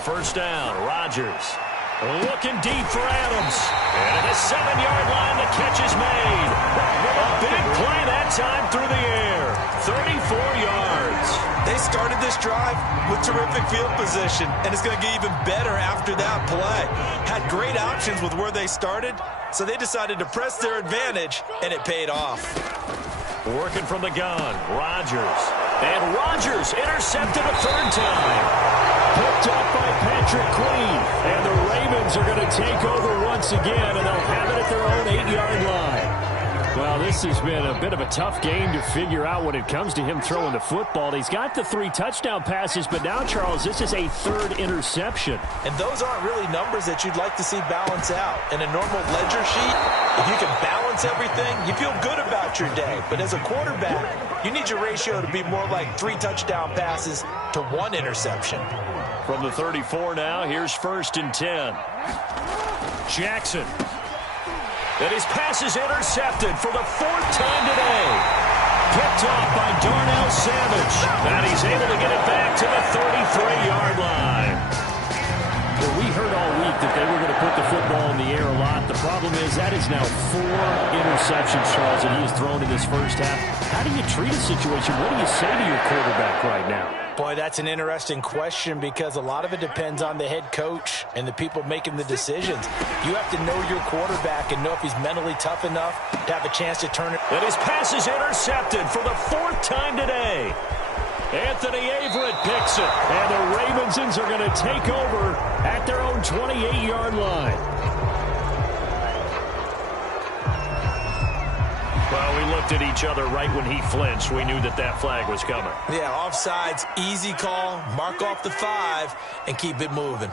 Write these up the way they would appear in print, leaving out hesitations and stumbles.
On first down, Rodgers looking deep for Adams. And at the 7-yard line, the catch is made. A big play that time through the air. 34 yards. They started this drive with terrific field position, and it's going to get even better after that play. Had great options with where they started, so they decided to press their advantage, and it paid off. Working from the gun, Rodgers. And Rodgers intercepted a third time. Picked up by Patrick Queen. And the Ravens are going to take over once again, and they'll have it at their own 8-yard line. Well, this has been a bit of a tough game to figure out when it comes to him throwing the football. He's got the 3 touchdown passes, but now, Charles, this is a 3rd interception. And those aren't really numbers that you'd like to see balance out. In a normal ledger sheet, if you can balance everything, you feel good about your day. But as a quarterback, you need your ratio to be more like 3 touchdown passes to 1 interception. From the 34 now, here's 1st and 10. Jackson. And his pass is intercepted for the 4th time today. Picked off by Darnell Savage. And he's able to get it back to the 33-yard line. Well, we heard all week that they were going to put the football in the air a lot. The problem is that is now 4 interceptions, Charles, that he has thrown in this first half. How do you treat a situation? What do you say to your quarterback right now? Boy, that's an interesting question because a lot of it depends on the head coach and the people making the decisions. You have to know your quarterback and know if he's mentally tough enough to have a chance to turn it. And his pass is intercepted for the 4th time today. Anthony Averett picks it. And the Ravensons are going to take over at their own 28-yard line. Well, we looked at each other right when he flinched. We knew that that flag was coming. Yeah, offsides, easy call, mark off the 5, and keep it moving.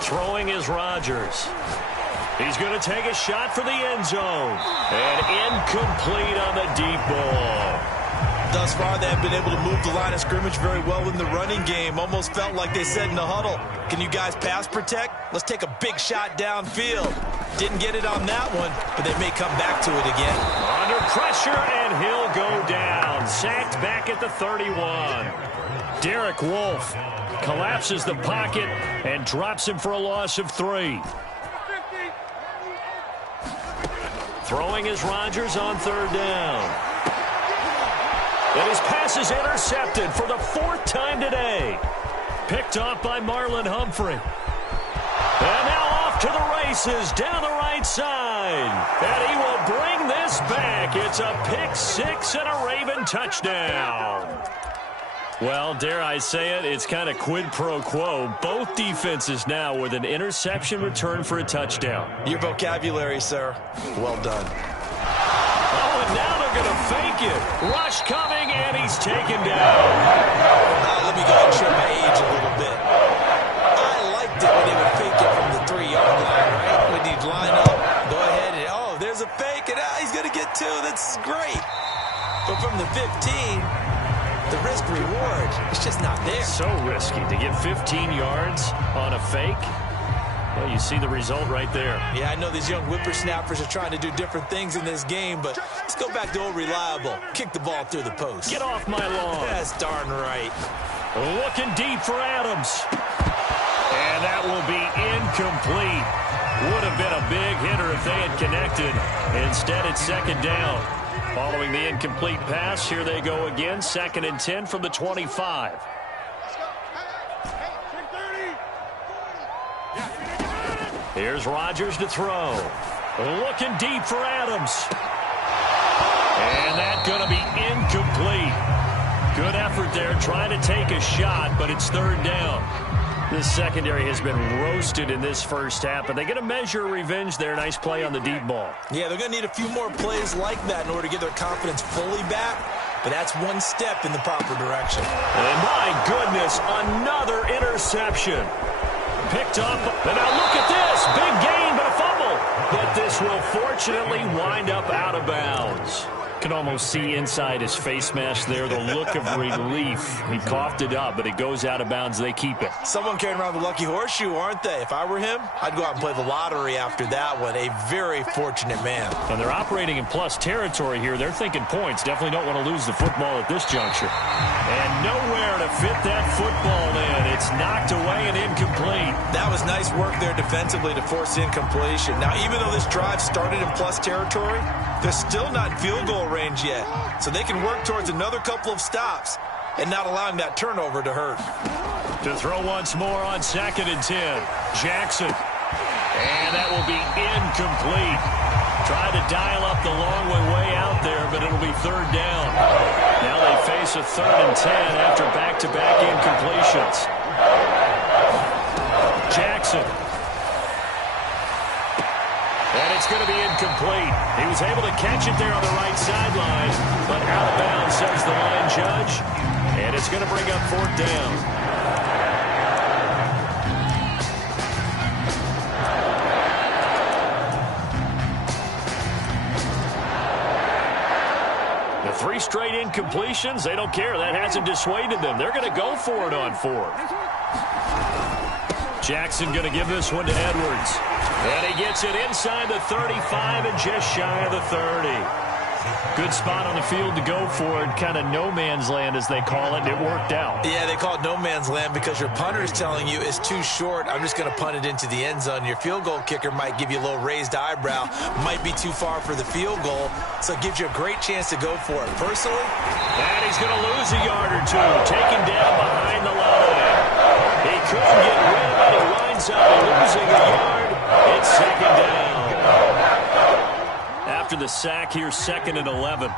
Throwing is Rodgers. He's going to take a shot for the end zone. And incomplete on the deep ball. Thus far, they have been able to move the line of scrimmage very well in the running game. Almost felt like they said in the huddle, can you guys pass protect? Let's take a big shot downfield. Didn't get it on that one, but they may come back to it again. Under pressure, and he'll go down. Sacked back at the 31. Derek Wolfe collapses the pocket and drops him for a loss of 3. Throwing is Rodgers on 3rd down. And his pass is intercepted for the 4th time today. Picked off by Marlon Humphrey. And now off to the races down the right side. And he will bring this back. It's a pick 6 and a Raven touchdown. Well, dare I say it, it's kind of quid pro quo. Both defenses now with an interception return for a touchdown. Your vocabulary, sir. Well done. Oh, and now they're going to fake it. Rush coming, and he's taken down. Let me go ahead and show my age a little bit. I liked it when they would fake it from the 3-yard line, right? When he'd line up, go ahead, and oh, there's a fake, and he's going to get 2. That's great. But from the 15, the risk-reward, it's just not there. So risky to get 15 yards on a fake. Well, you see the result right there. Yeah, I know these young whippersnappers are trying to do different things in this game, but let's go back to old reliable. Kick the ball through the post. Get off my lawn. That's darn right. Looking deep for Adams. And that will be incomplete. Would have been a big hitter if they had connected. Instead, it's 2nd down. Following the incomplete pass, here they go again. 2nd and 10 from the 25. Here's Rodgers to throw. Looking deep for Adams. And that's going to be incomplete. Good effort there trying to take a shot, but it's 3rd down. This secondary has been roasted in this first half, but they get a measure of revenge there. Nice play on the deep ball. Yeah, they're going to need a few more plays like that in order to get their confidence fully back, but that's one step in the proper direction. And my goodness, another interception. Picked up, and now look at this. Big gain, but a fumble. But this will fortunately wind up out of bounds. can almost see inside his face mask there the look of relief. He coughed it up, but it goes out of bounds. They keep it. Someone carrying around the lucky horseshoe, aren't they? If I were him, I'd go out and play the lottery after that one. A very fortunate man. And they're operating in plus territory here. They're thinking points. Definitely don't want to lose the football at this juncture. And nowhere to fit that football in. It's knocked away and incomplete. That was nice work there defensively to force incompletion. Now, even though this drive started in plus territory, they're still not in field goal range yet. So they can work towards another couple of stops and not allowing that turnover to hurt. To throw once more on 2nd and 10. Jackson. And that will be incomplete. Tried to dial up the long way out there, but it'll be 3rd down. Now they face a 3rd and 10 after back-to-back incompletions. Jackson. And it's going to be incomplete. He was able to catch it there on the right sideline, but out of bounds, says the line judge. And it's going to bring up 4th down. The 3 straight incompletions, they don't care. That hasn't dissuaded them. They're going to go for it on 4th. Jackson going to give this one to Edwards. And he gets it inside the 35 and just shy of the 30. Good spot on the field to go for it. Kind of no man's land, as they call it, and it worked out. Yeah, they call it no man's land because your punter is telling you it's too short. I'm just going to punt it into the end zone. Your field goal kicker might give you a little raised eyebrow. Might be too far for the field goal, so it gives you a great chance to go for it. Personally, and he's going to lose a yard or two. Taken down behind the line. He couldn't get rid of it. He winds up losing a yard. It's 2nd down. After the sack, here's 2nd and 11.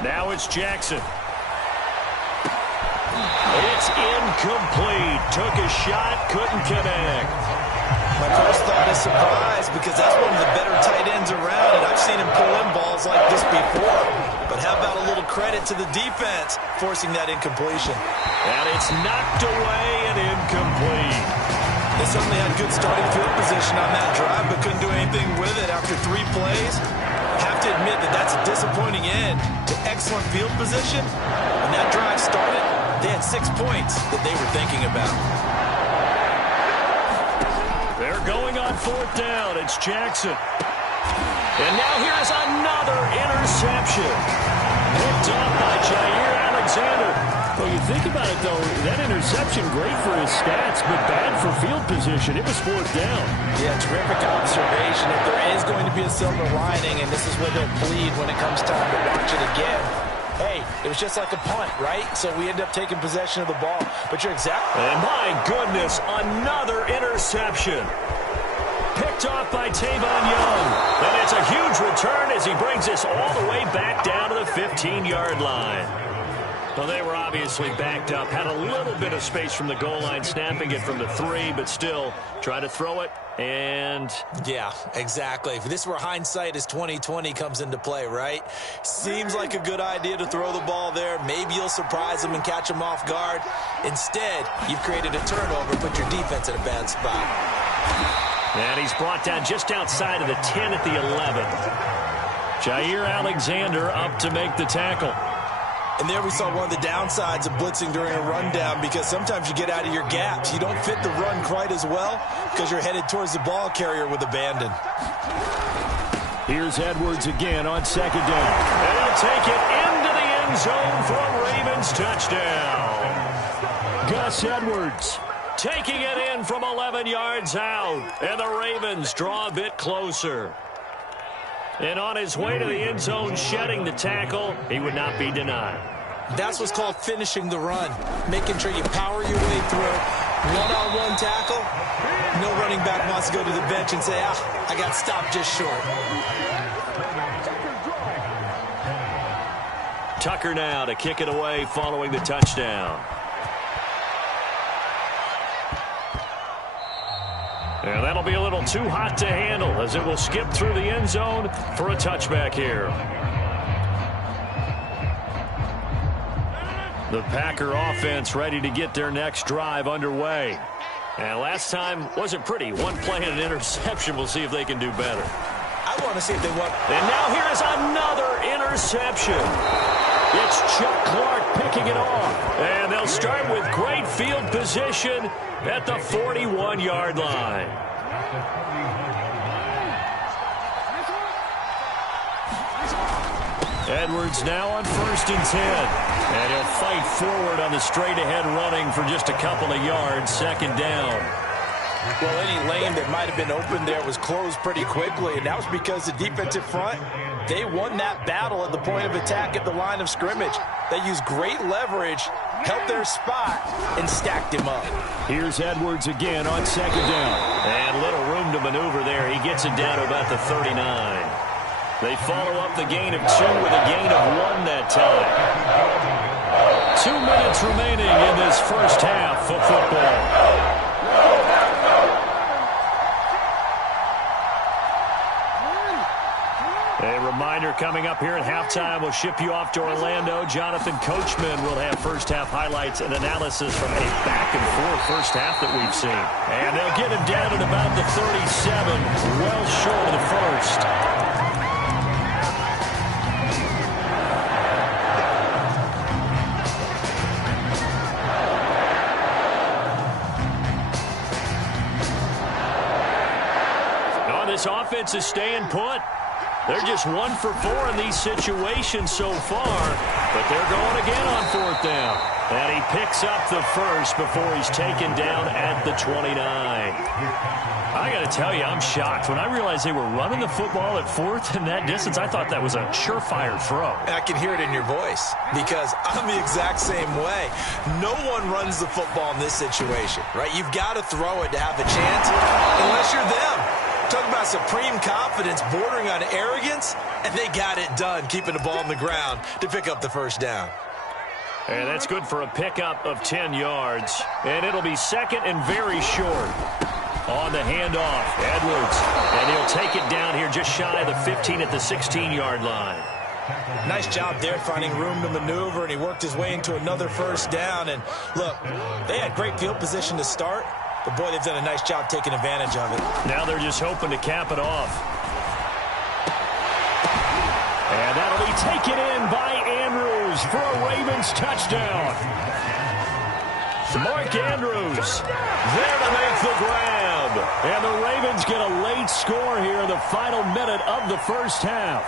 Now it's Jackson. It's incomplete. Took a shot, couldn't connect. My first thought is surprise because that's one of the better tight ends around, and I've seen him pull in balls like this before. But how about a little credit to the defense forcing that incompletion? And it's knocked away and incomplete. They certainly had good starting field position on that drive, but couldn't do anything with it after 3 plays. Have to admit that that's a disappointing end to excellent field position. When that drive started, they had 6 points that they were thinking about. They're going on 4th down. It's Jackson. And now here's another interception. Picked up by Jair Alexander. Well, you think about it, though, that interception, great for his stats, but bad for field position. It was 4th down. Yeah, terrific observation. If there is going to be a silver lining, and this is where they'll plead when it comes time to watch it again, hey, it was just like a punt, right? So we end up taking possession of the ball. But you're exactly... And my goodness, another interception. Picked off by Tavon Young. And it's a huge return as he brings us all the way back down to the 15-yard line. Well, they were obviously backed up, had a little bit of space from the goal line, snapping it from the 3, but still try to throw it, and... Yeah, exactly. This is where hindsight is 20/20 comes into play, right? Seems like a good idea to throw the ball there. Maybe you'll surprise them and catch them off guard. Instead, you've created a turnover, put your defense in a bad spot. And he's brought down just outside of the 10 at the 11. Jair Alexander up to make the tackle. And there we saw one of the downsides of blitzing during a rundown because sometimes you get out of your gaps. You don't fit the run quite as well because you're headed towards the ball carrier with abandon. Here's Edwards again on 2nd down. And he'll take it into the end zone for a Ravens touchdown. Gus Edwards taking it in from 11 yards out. And the Ravens draw a bit closer. And on his way to the end zone, shedding the tackle, he would not be denied. That's what's called finishing the run, making sure you power your way through. One-on-one tackle, no running back wants to go to the bench and say, I got stopped just short. Tucker now to kick it away following the touchdown. And that'll be a little too hot to handle as it will skip through the end zone for a touchback here. The Packer offense ready to get their next drive underway. And last time wasn't pretty. One play and an interception. We'll see if they can do better. I I want to see if they want. And now here is another interception. It's Chuck Clark picking it off. And they'll start with great field position at the 41-yard line. Edwards now on 1st and 10. And he'll fight forward on the straight-ahead running for just a couple of yards, 2nd down. Well, any lane that might have been open there was closed pretty quickly, and that was because the defensive front, they won that battle at the point of attack at the line of scrimmage. They used great leverage, held their spot, and stacked him up. Here's Edwards again on 2nd down. And little room to maneuver there. He gets it down to about the 39. They follow up the gain of 2 with a gain of 1 that time. 2 minutes remaining in this first half of football. A reminder coming up here at halftime. We'll ship you off to Orlando. Jonathan Coachman will have first-half highlights and analysis from a back-and-forth first half that we've seen. And they'll get him down at about the 37, well short of the first. This offense is staying put. They're just 1 for 4 in these situations so far, but they're going again on 4th down. And he picks up the first before he's taken down at the 29. I got to tell you, I'm shocked. When I realized they were running the football at 4th in that distance, I thought that was a surefire throw. I can hear it in your voice because I'm the exact same way. No one runs the football in this situation, right? You've got to throw it to have a chance unless you're them. Talk about supreme confidence bordering on arrogance, and they got it done, keeping the ball on the ground to pick up the first down. And that's good for a pickup of 10 yards. And it'll be 2nd and very short. On the handoff, Edwards. And he'll take it down here just shy of the 15 at the 16-yard line. Nice job there finding room to maneuver, and he worked his way into another first down. And look, they had great field position to start. But, boy, they've done a nice job taking advantage of it. Now they're just hoping to cap it off. And that'll be taken in by Andrews for a Ravens touchdown. Mark Andrews there to make the grab. And the Ravens get a late score here in the final minute of the first half.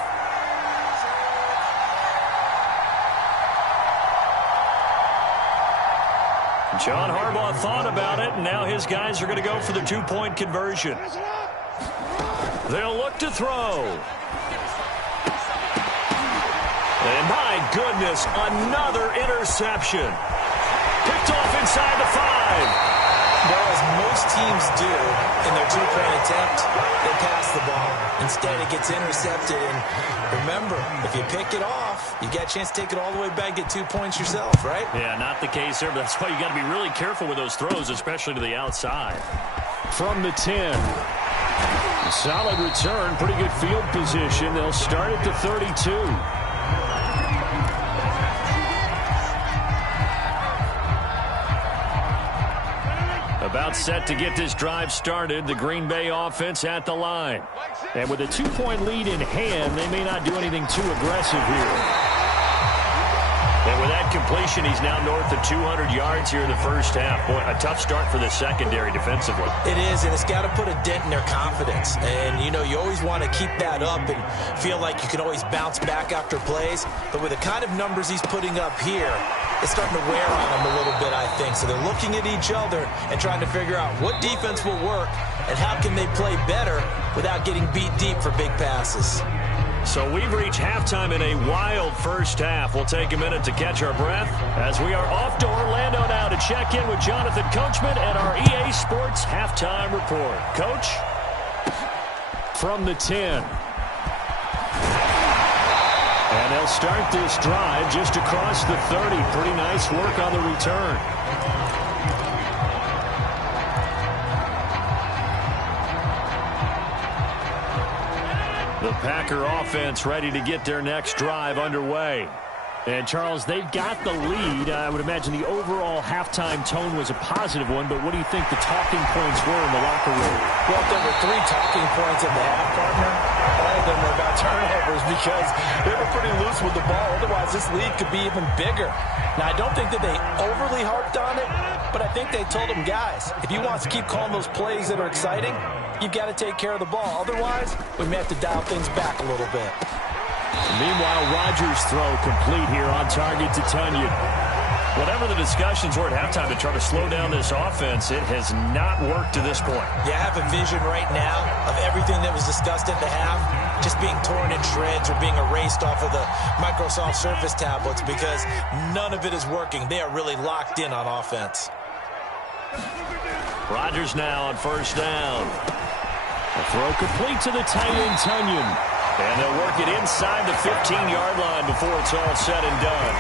John Harbaugh thought about it, and now his guys are going to go for the 2-point conversion. They'll look to throw. And my goodness, another interception. Picked off inside the 5. Well, as most teams do in their 2-point attempt, they pass the ball. Instead, it gets intercepted. And remember, if you pick it off, you get a chance to take it all the way back, get 2 points yourself, right? Yeah, not the case there, but that's why you got to be really careful with those throws, especially to the outside. From the 10. Solid return, pretty good field position. They'll start at the 32. About set to get this drive started. The Green Bay offense at the line. And with a 2-point lead in hand, they may not do anything too aggressive here. And with that completion, he's now north of 200 yards here in the first half. Boy, a tough start for the secondary defensively. It is, and it's got to put a dent in their confidence. And, you know, you always want to keep that up and feel like you can always bounce back after plays. But with the kind of numbers he's putting up here, it's starting to wear on them a little bit, I think. So they're looking at each other and trying to figure out what defense will work and how can they play better without getting beat deep for big passes. So we've reached halftime in a wild first half. We'll take a minute to catch our breath as we are off to Orlando now to check in with Jonathan Coachman and our EA Sports Halftime Report. Coach, from the 10. And they'll start this drive just across the 30. Pretty nice work on the return. The Packer offense ready to get their next drive underway. And, Charles, they've got the lead. I would imagine the overall halftime tone was a positive one, but what do you think the talking points were in the locker room? Well, there were 3 talking points in the half, partner. All of them were about turnovers because they were pretty loose with the ball. Otherwise, this lead could be even bigger. Now, I don't think that they overly harped on it, but I think they told them, guys, if you want to keep calling those plays that are exciting, you've got to take care of the ball. Otherwise, we may have to dial things back a little bit. Meanwhile, Rodgers' throw complete here on target to Tonyan. Whatever the discussions were at halftime to try to slow down this offense, it has not worked to this point. Yeah, I have a vision right now of everything that was discussed at the half just being torn in shreds or being erased off of the Microsoft Surface tablets because none of it is working. They are really locked in on offense. Rodgers now on first down. A throw complete to the tight end, Tonyan. And they'll work it inside the 15-yard line before it's all said and done.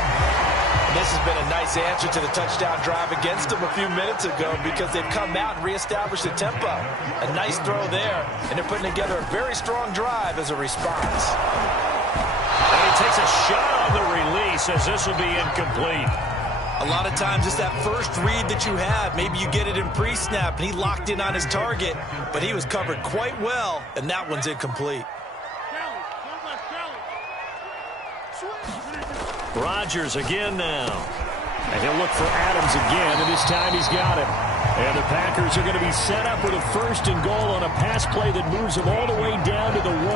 This has been a nice answer to the touchdown drive against them a few minutes ago because they've come out and reestablished the tempo. A nice throw there, and they're putting together a very strong drive as a response. And he takes a shot on the release as this will be incomplete. A lot of times it's that first read that you have. Maybe you get it in pre-snap, and he locked in on his target, but he was covered quite well, and that one's incomplete. Rodgers again now. And he'll look for Adams again, and this time he's got him. And the Packers are going to be set up with a first and goal on a pass play that moves them all the way down to the 1.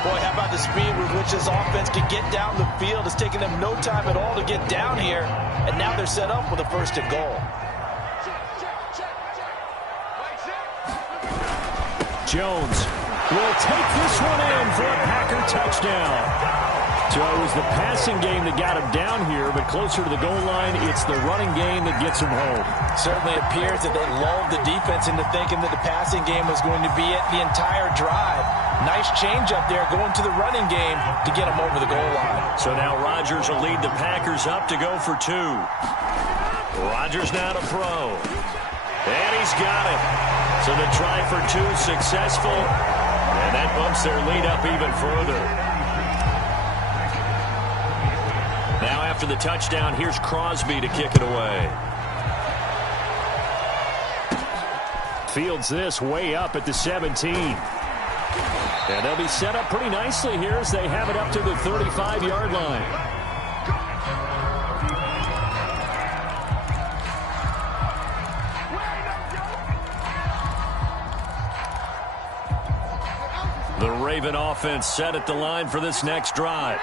Boy, how about the speed with which this offense can get down the field? It's taken them no time at all to get down here, and now they're set up with a first and goal. Jones will take this one in for a Packer touchdown. So it was the passing game that got him down here, but closer to the goal line, it's the running game that gets him home. Certainly appears that they lulled the defense into thinking that the passing game was going to be it the entire drive. Nice change up there going to the running game to get him over the goal line. So now Rodgers will lead the Packers up to go for 2. Rodgers now to throw. And he's got it. So the try for 2 successful, and that bumps their lead up even further. Now after the touchdown, here's Crosby to kick it away. Fields this way up at the 17. And they'll be set up pretty nicely here as they have it up to the 35-yard line. The Raven offense set at the line for this next drive.